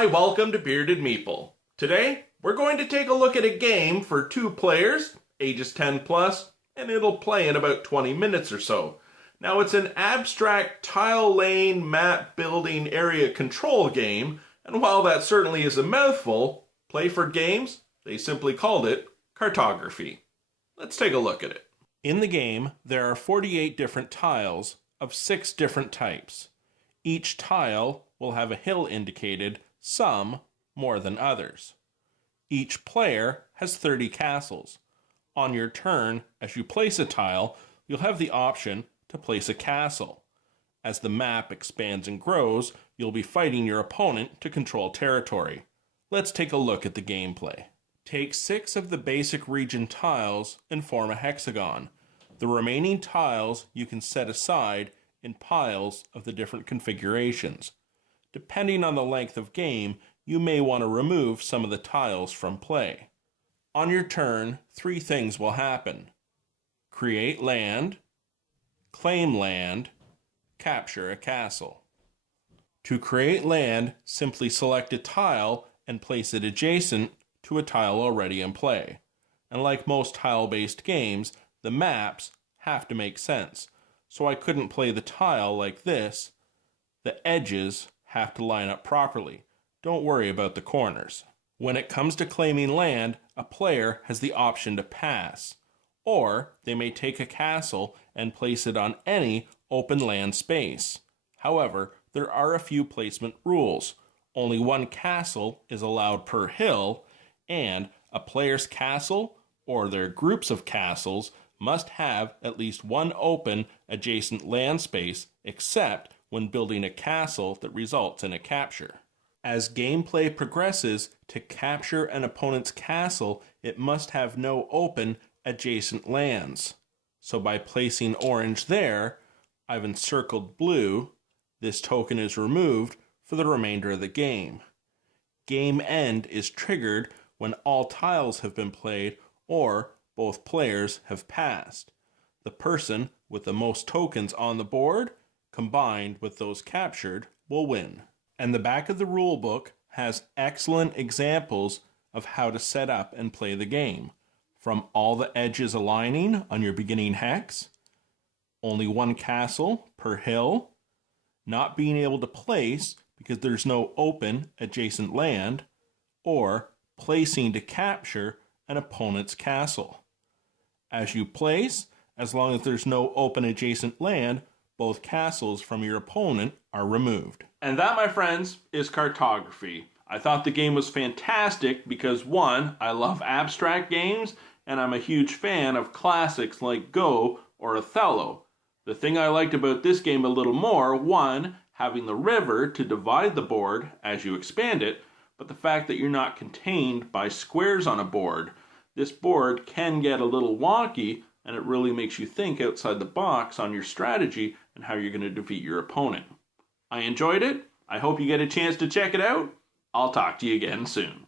Hi, welcome to Bearded Meeple. Today, we're going to take a look at a game for 2 players, ages 10 plus, and it'll play in about 20 minutes or so. Now, it's an abstract tile lane map building area control game, and while that certainly is a mouthful, Play for Games, they simply called it Cartography. Let's take a look at it. In the game, there are 48 different tiles of 6 different types. Each tile will have a hill indicated, some more than others. Each player has 30 castles. On your turn, as you place a tile, you'll have the option to place a castle. As the map expands and grows, you'll be fighting your opponent to control territory. Let's take a look at the gameplay. Take 6 of the basic region tiles and form a hexagon. The remaining tiles you can set aside in piles of the different configurations. Depending on the length of game, you may want to remove some of the tiles from play. On your turn, 3 things will happen. Create land, claim land, capture a castle. To create land, simply select a tile and place it adjacent to a tile already in play. And like most tile-based games, the maps have to make sense. So I couldn't play the tile like this. The edges have to line up properly. Don't worry about the corners. When it comes to claiming land, a player has the option to pass, or they may take a castle and place it on any open land space. However, there are a few placement rules. Only 1 castle is allowed per hill, and a player's castle or their groups of castles must have at least 1 open adjacent land space, except when building a castle that results in a capture. As gameplay progresses, to capture an opponent's castle, it must have no open adjacent lands. So by placing orange there, I've encircled blue. This token is removed for the remainder of the game. Game end is triggered when all tiles have been played or both players have passed. The person with the most tokens on the board, combined with those captured, will win. And the back of the rule book has excellent examples of how to set up and play the game. From all the edges aligning on your beginning hex, only 1 castle per hill, not being able to place because there's no open adjacent land, or placing to capture an opponent's castle. As you place, as long as there's no open adjacent land, both castles from your opponent are removed. And that, my friends, is Cartography. I thought the game was fantastic because 1, I love abstract games, and I'm a huge fan of classics like Go or Othello. The thing I liked about this game a little more, 1, having the river to divide the board as you expand it, but the fact that you're not contained by squares on a board. This board can get a little wonky, and it really makes you think outside the box on your strategy and how you're going to defeat your opponent. I enjoyed it. I hope you get a chance to check it out. I'll talk to you again soon.